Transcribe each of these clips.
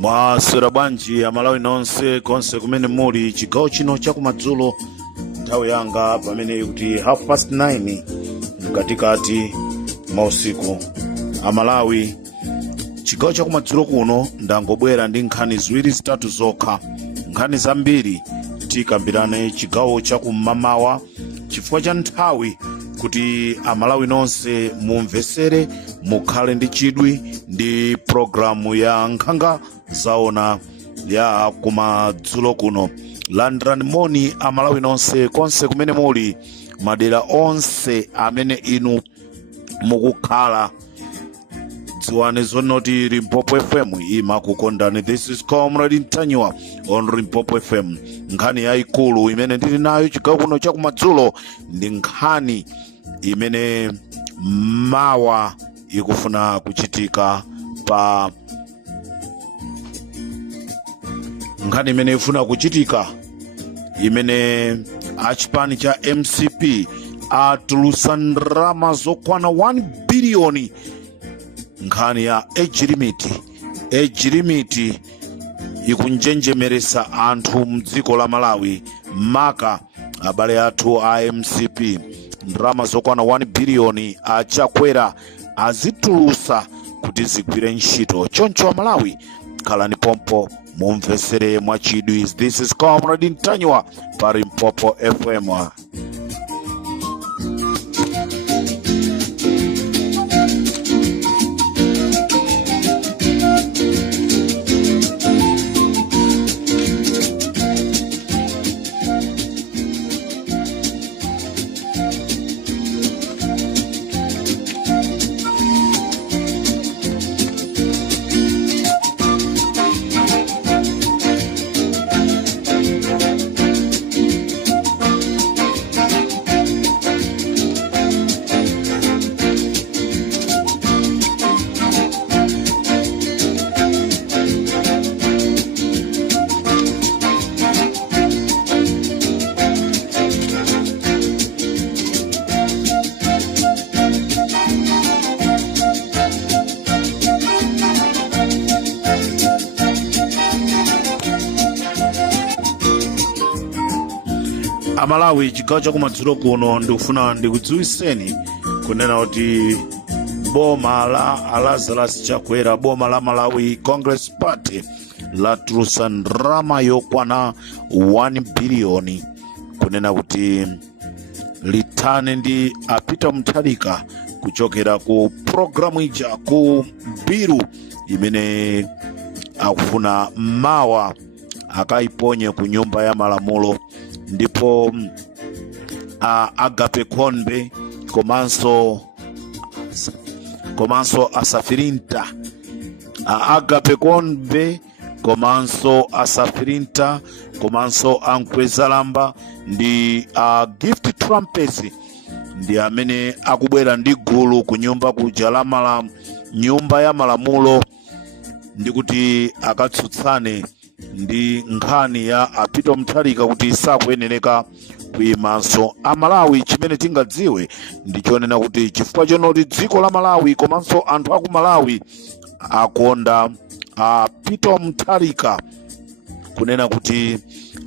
Mwaswera bwanji Amalawi nonse konse kumene muli chigawo chino chakumadzulo. Nthawi yanga pamene kuti 9:30 mkatikati mausiku. Amalawi chigawo chakumadzulo kuno ndangobwera ndi nkhani ziwiri zitatu zokha. Nkhani zambiri tikambirane chigawo chakumamawa chifukwa cha nthawi kuti Amalawi nonse mumvesere mukhale ndi chidwi ndi programu ya nkhanga zaona ya kumadzulo kuno. Landirani moni Amalawi nonse konse kumene muli madera onse amene inu mukukhala. Dziwani zonoti Limpopo FM imakukondani. This is Comrade Ntanywa on Limpopo FM. Nkhani yayikulu imene ndili nayo chigawo kuno chakumadzulo ndi nkhani imene mawa ikufuna kuchitika pa nkhani imene ifuna kuchitika imene achipani cha MCP atulusa ndalama zokwana 1 biliyoni. Nkhani ya age limit ikunjenjemeresa anthu mdziko la Malawi. Maka abale athu a MCP ndalama zokwana 1 biliyoni achakwera azitulusa kuti zigwire ntchito. Choncho wa Malawi khalani pompo mumvesere mwachidwi. This is Comrade Ntanywa pa Limpopo FM. Amalawi chigawo chakumadzulo kuno ndikufuna ndikudziwiseni kunena kuti boma la Lazarus Chakwera, boma la Malawi Congress Party latulusa ndalama yokwana 1 biliyoni kunena kuti lithane ndi Peter Mutharika kuchokera ku programu ija ku biru imene akufuna mawa akaiponye ku nyumba ya malamulo. Ndipo Agape Konbe komanso asafirinta Agape Konbe komanso asafirinta komanso Ankwezalamba ndi Gift Trumpets ndi amene akubwera ndi gulu ku nyumba kuja la nyumba ya malamulo ndikuti akatsutsane ndi nkhani ya Peter Mutharika kuti sakuyenereka kuyimanso. Amalawi chimene tingadziwe ndichonena kuti chifukwa chonoti dziko la Malawi komanso anthu aku Malawi akonda Peter Mutharika kunena kuti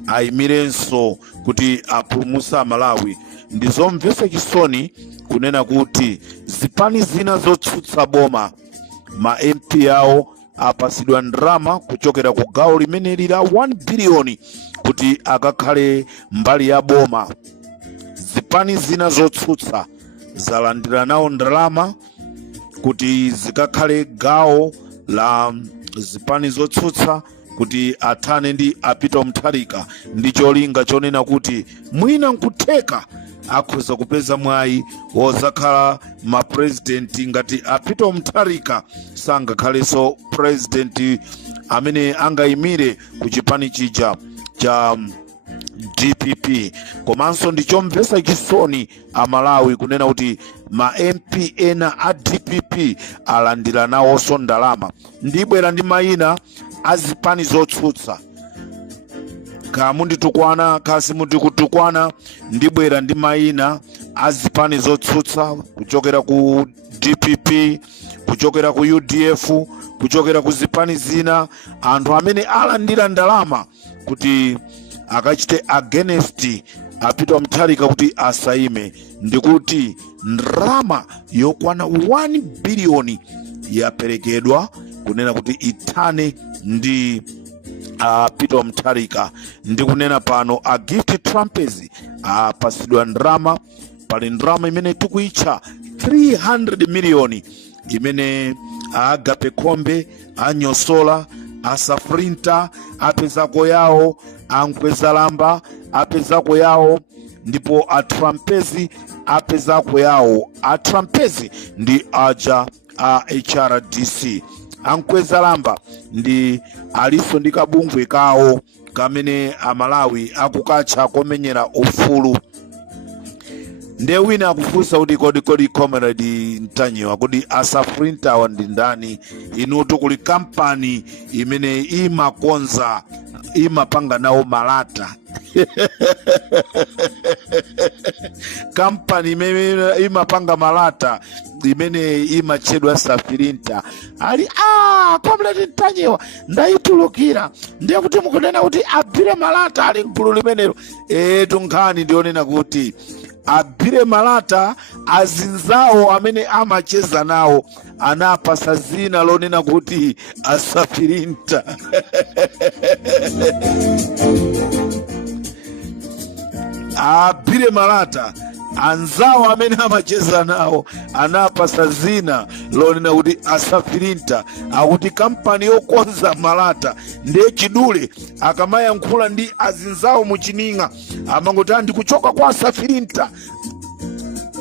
ayimirenso kuti apulumutsa Malawi. Ndizomvetsa chisoni kunena kuti zipani zina zotsutsa boma ma MP awo apasidwa ndalama kuchokera ku gawo limene lila 1 biliyoni kuti akakhale mbali ya boma. Zipani zina zotsutsa zalandira nawo ndalama kuti zikakhale gawo la zipani zotsutsa kuti athane ndi Peter Mutharika, ndi cholinga chonena kuti mwina nkutheka akhoza kupeza mwayi wozakhala ma president ngati Peter Mutharika sangakhalenso president amene angayimire ku chipani chija cha DPP. Komanso ndichomvetsa chisoni Amalawi kunena kuti ma MP ena a DPP alandira nawonso ndalama. Ndibwera ndi mayina azipani zotsutsa, kamunditukwana kasi mundikutukwana, ndibwera ndi mayina azipani zotsutsa kuchokera ku DPP, kuchokera ku UDF, kuchokera ku zipani zina, anthu amene alandira ndalama kuti akachite against Peter Mutharika kuti asayime. Ndikuti ndalama yokwana 1 biliyoni yaperekedwa kunena kuti ithane ndi Peter Mutharika. Ndikunena pano a gift trumpets apasidwa ndalama. Pali ndalama imene tikuitcha 300 miliyoni imene Agape Kombe, Anyosola, Asafrinta apezako yawo, Ankwezalamba apezako yawo, ndipo Atrumpezi apezako yawo. Atrumpezi ndi aja a HRDC. Ankwezalamba ndi aliso ndi kabungwe kawo kamene Amalawi akukatcha komenyera ufulu. Nde wina akufunsa kuti kodi comrade Ntanyiwa kuti Asafrinta wa ndi ndani? Inutu kuli kampani imene imakonza imapanga nawo malata kampani imene imapanga malata imene imachedwa Safirinta ali comrade Ntanyiwa ndayitulukira. Ndiye kuti mukunena kuti abire malata ali mgulu limenelo. Tunkhani ndionena kuti abire malata azinzawo amene amacheza nawo anapasa zina lonena kuti Asafirinta. Abire malata anzawo amene amacheza nawo anapasa zina lonena kuti Asafirinta, akuti kampani yokonza malata. Ndiye chidule akamayankhula ndi azinzawo muchininga amangoti ndikuchoka kwa Asafirinta,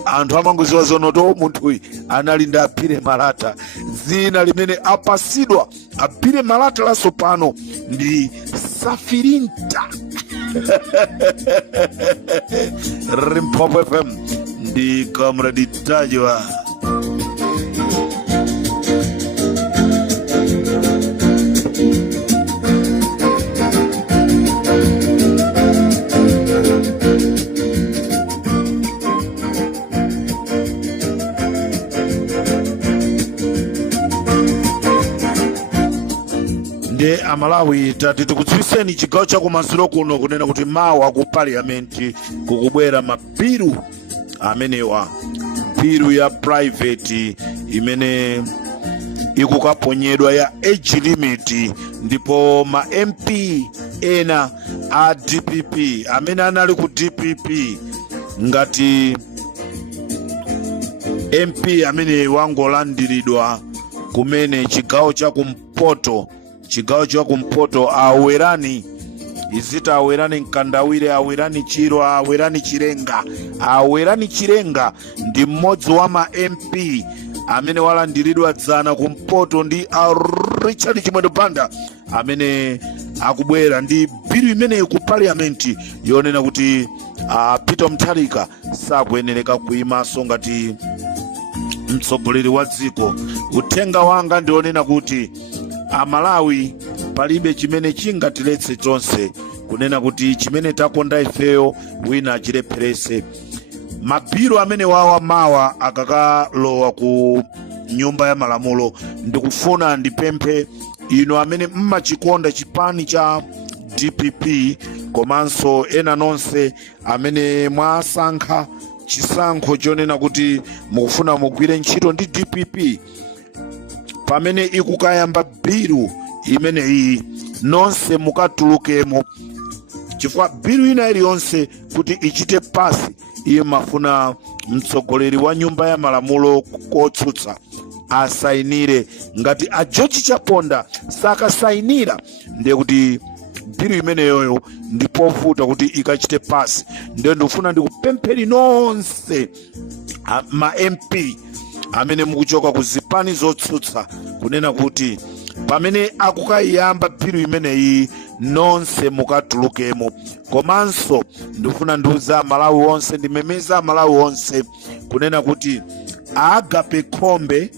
anthu amangoziwa zonoto munthu uyu anali ndi abire malata. Zina limene apasidwa abire malata laso pano ndi Safirinta. Rimpopo FM ndi comrade Ntanyiwa. Nde Amalawi tati tikudziwiseni chigawo cha kumasiro kuno kunena kuti mawa ku parliament kukubwera mabilu amenewa, bilu ya private imene ikukaponyedwa ya age limit, ndipo ma MP ena a DPP amene anali ku DPP ngati MP amene wangolandiridwa kumene chigawo cha kumpoto awerani izita awerani Nkandawire, awerani Chiro, awerani Chirenga ndi mmodzi wa ma MP amene walandiridwa dzana kumpoto ndi Richard Chimwendo Banda amene akubwera ndi bilu imene ku parliament yonena kuti Peter Mutharika sakuyenereka kuyimanso ngati mtsogoleri wa dziko. Uthenga wanga ndionena kuti Amalawi palibe chimene chingatiletse chonse kunena kuti chimene takonda ifeyo wina achilepherese. Mabhilo amene wawa mawa akakalowa ku nyumba ya malamulo, ndikufuna ndipemphe ino amene mmachikonda chipani cha DPP komanso ena nonse amene mwasankha chisankho chonena kuti mukufuna mugwire ntchito ndi DPP pamene ikukayamba bilu imene iyi, nonse mukatulukemo, chifukwa bilu ina iliyonse kuti ichite pasi iye mafuna mtsogoleri wa nyumba ya malamulo kotsutsa asainire. Ngati a George Chaponda sakasayinira ndiye kuti bilu imeneyoyo ndipovuta kuti ikachite pasi. Ndiye ndikufuna ndikupempheni nonse ma MP amene mukuchoka ku zipani zotsutsa kunena kuti pamene akukayamba bilu imeneyi nonse mukatulukemo. Komanso ndikufuna ndiuza Malawi onse, ndimemeza Malawi onse kunena kuti Agape Khombe,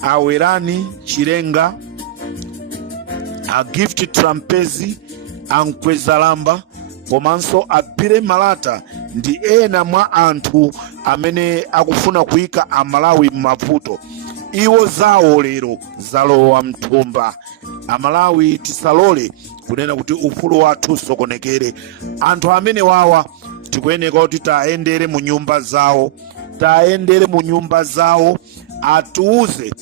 Awerani Chirenga, a Gift Trampezi, Ankwezalamba komanso Abire Malata ndi ena mwa anthu amene akufuna kuyika Amalawi m'mavuto. Iwo zawo lero zalowa mthumba. Amalawi tisalole kunena kuti ufulu wathu sokonekere. Anthu amene wawa tikuyeneka kuti taendere mu nyumba zawo, atiuze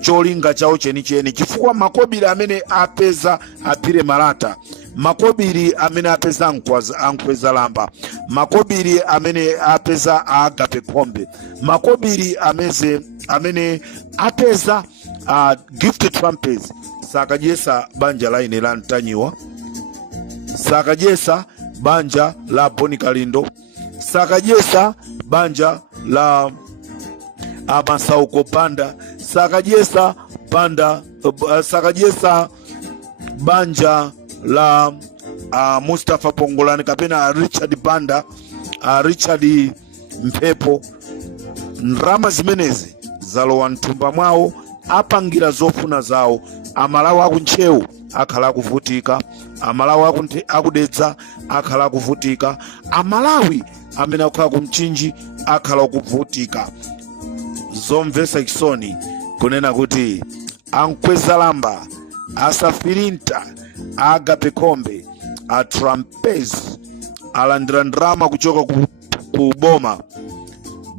cholinga chawo chenicheni, chifukwa makobiri amene apeza Abire Malata, makobiri amene apeza Ankwezalamba, makobiri amene apeza Agape Khombe, makobiri amene apeza Gift Trampezi, sakajesa banja la ine la Ntanyiwa, sakajesa banja la Boni Kalindo, sakajesa banja la Masauko Banda, sakajesa banja la Mustafa Pongolani kapena Richard Banda, Richard Mpepo. Ndrama zimenezi zalowa mthumba mwawo, apangira zofuna zawo. Amalawi akuntchewu akhala kuvutika, Amalawi akudedza akhala kuvutika, Amalawi amene akhala kumchinji akhala kuvutika. Zomvesa chisoni kunena kuti Ankwezalamba, Asafirinta, Agape Khombe, Trampezi alandira ndrama kuchoka ku boma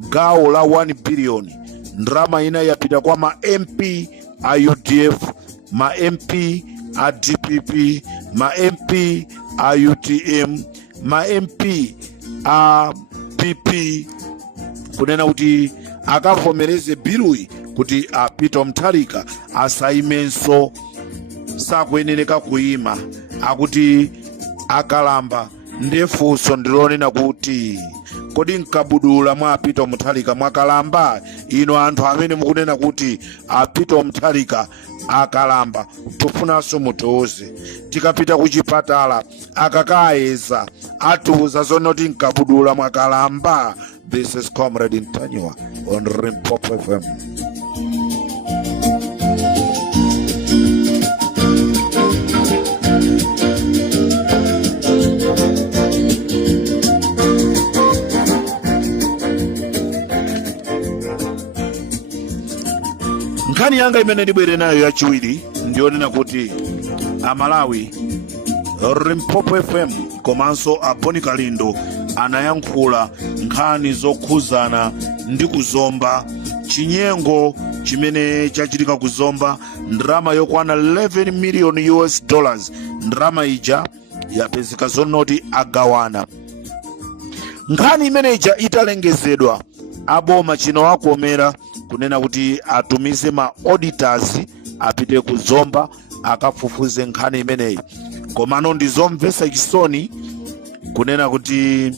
gawo la 1 billion. Ndrama ina yapita kwa ma MP a UDF, ma MP a DPP, ma MP a UTM, ma MP a PP, kunena kuti akavomereze biluyi kuti Peter Mutharika asaimenso, sakuyenera kuima, akuti akalamba. Ndefunso ndilonena kuti kodi nkabudula mwa Peter Mutharika mwakalamba? Ino anthu amene mukunena kuti Peter Mutharika akalamba, tufunanso mutiuze. Tikapita kuchipatala akakayeza atiuza zonoti nkabudula mwakalamba. This is Comrade Ntanyiwa on Limpopo FM. Nkhani yanga imene ndibwere nayo yachiwiri ndionena kuti Amalawi, Limpopo FM komanso Boni Kalindo anayankhula nkhani zokhuzana ndi kuzomba. Chinyengo chimene chachitika kuzomba, ndrama yokwana 11 million US dollars. Ndrama ija yapezeka zonoti agawana. Nkhani imene ija italengezedwa, aboma chino akomera kunena kuti atumize ma auditors apite kuzomba akafufuze nkhani imeneyi. Komano ndizomvesa chisoni kunena kuti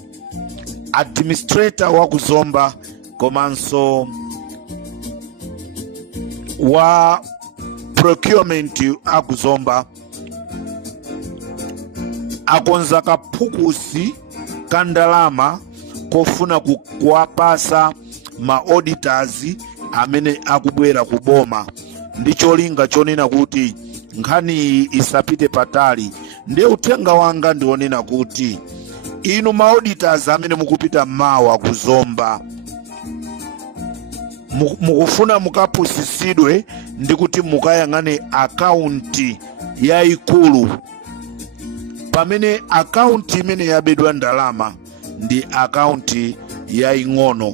administrator wa kuzomba komanso wa procurement akuzomba akonza kaphukusi kandalama kofuna kuwapasa ma auditors amene akubwera kuboma. Ndi cholinga chonena kuti nkhani isapite patali, ndiye uthenga wanga ndionena kuti inu maoditors amene mukupita mawa kuzomba, mukufuna mukaphunzitsidwe ndi kuti mukayang'ane akaunti yayikulu, pamene akaunti imene yabedwa ndalama ndi akaunti yaying'ono.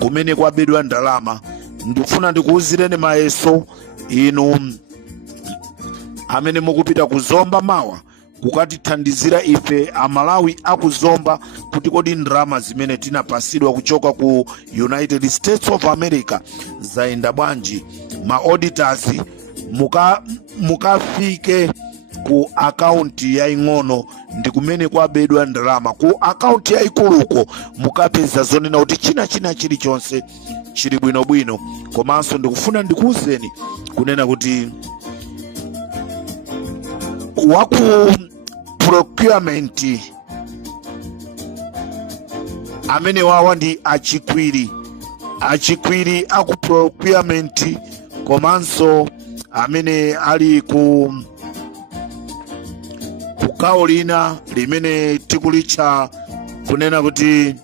Kumene kwabedwa ndalama ndikufuna ndikuwuzireni mayeso inu amene mukupita kuzomba mawa kukatithandizira ife amalawi akuzomba kuti kodi ndalama zimene tinapasidwa kuchoka ku United States of America zayenda bwanji. Maoditors mukafike ku akaunti yaying'ono ndi kumene kwabedwa ndalama. Ku akaunti yayikuluko mukapeza zonena kuti china chilichonse chili bwinobwino. Komanso ndikufuna ndikuwuzeni kunena kuti waku procurement amene wawa ndi achikwiri aku procurement, komanso amene ali ku gawo lina limene tikulitcha kunena kuti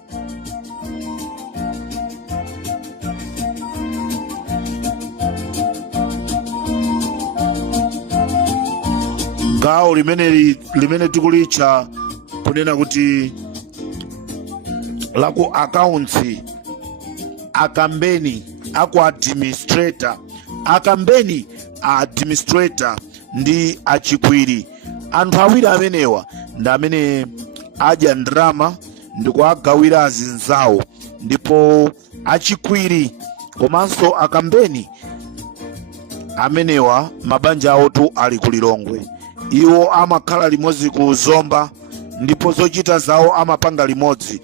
gawo limene tikulitcha kunena kuti laku accounts, akambeni aku administrator, akambeni administrator ndi achikwiri. Anthu awiri amenewa ndi amene adya ndalama ndikuagawira azinzawo, ndipo achikwiri komanso akambeni amenewa mabanja awotu ali kulilongwe. Iwo amakhala limodzi kuzomba ndipo zochita zawo amapanga limodzi.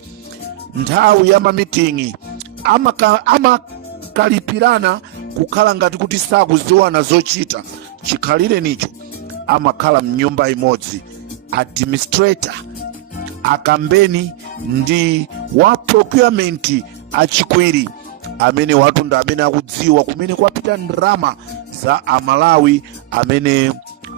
Nthawi ya mamitingi amakalipirana kukhala ngati kuti sakuziwana zochita. Chikhalire nicho amakhala mnyumba imodzi. Administrator, akambeni ndi wa procurement achikwiri amene watu ndi amene akudziwa kumene kwapita ndalama za amalawi amene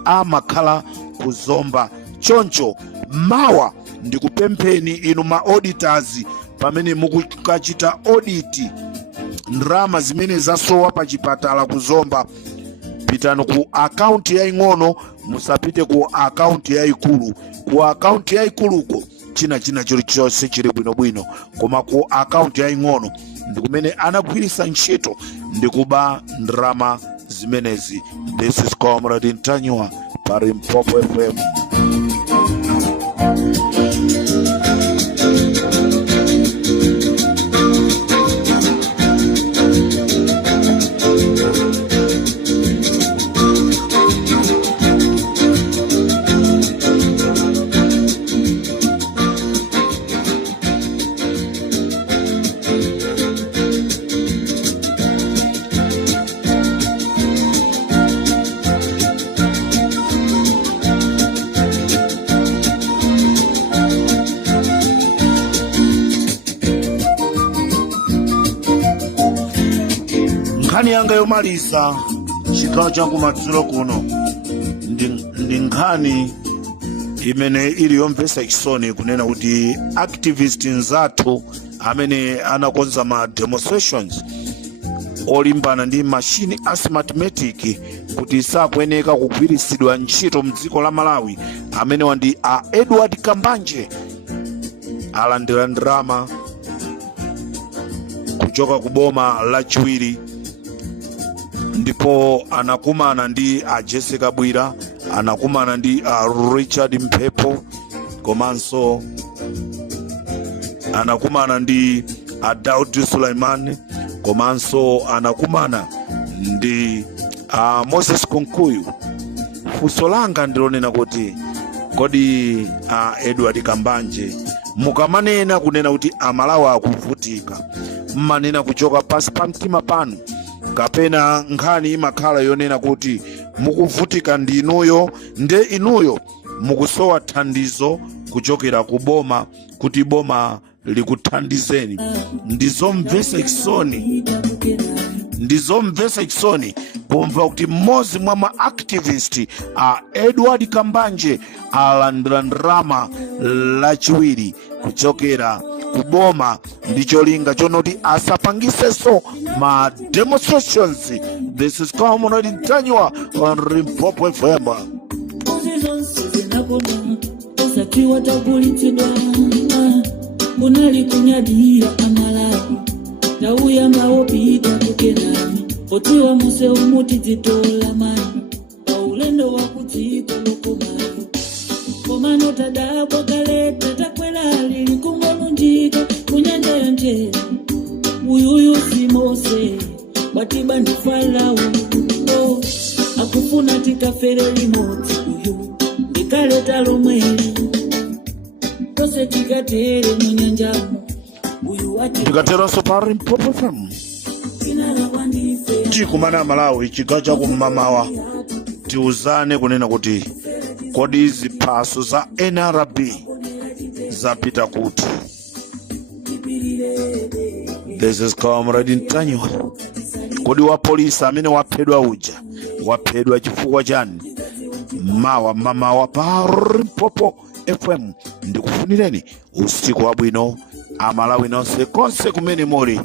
amakhala kuzomba. Choncho mawa ndikupempheni inu maoditors pamene mukukachita audit ndalama zimene zasowa pa chipatala kuzomba, pitani ku akaunti yaying'ono, musapite ku akaunti yayikulu. Ku akaunti yayikuluko china chilichonse chili bwinobwino, koma ku akaunti yaying'ono ndikumene anagwiritsa ntchito ndikuba ndalama zimenezi. This is Comrade Ntanywa pa Limpopo FM. Nkhani yanga yomaliza chigawo changu madzulo kuno ndi nkhani imene ili yomvetsa chisoni kunena kuti activists nzathu amene anakonza ma demonstrations olimbana ndi machine asthmatic kuti sakuyeneka kugwiritsidwa ntchito mdziko la Malawi, amene wandi Edward Kambanje alandira ndalama kuchoka ku boma lachiwiri, ndipo anakumana ndi Jessica Bwira, anakumana ndi Richard Mphepo, komanso anakumana ndi Daudi Sulaiman, komanso anakumana ndi Moses Konkuyu. Funso langa ndilonena kuti kodi Edward Kambanje mukamanena kunena kuti amalawi akuvutika, mmanena kuchoka pasi pa mtima panu, kapena nkhani imakhala yonena kuti mukuvutika ndi inuyo, inuyo mukusowa thandizo kuchokera ku boma kuti boma likuthandizeni. Ndizomvesa chisoni kumva kuti mmodzi mwa maactivist a Edward Kambanje alandira ndalama lachiwiri kuchokera kuboma ndi cholinga chonoti asapangisenso ma demonstrations. This is Comrade Ntanywa on Limpopo FM. Osakiwa tabulitidwa unali kunyadira amalawi nauyamba opita kukenani otiwa muse umuti zitola mani paulendo wakutiko lokomani komano tadabwa kaleta takwela lili kumolunjika kunyanja yonjera uyuyu simose batiba ndifalawo akufuna tikafere limoti uyu ndikaleta lomweli tose tikatere munyanjamu uyu wati tikatera sopari Limpopo FM tikumana Malawi chigawo cha kumamawa tiuzane kunena kuti kodi ziphaso za NRB zapita kuti. This is Comrade Ntanywa. Kodi wa polisi amene waphedwa uja waphedwa chifukwa chani? Mamawa pa Limpopo FM ndikufunireni usiku wabwino Amalawi nonse konse kumene muli.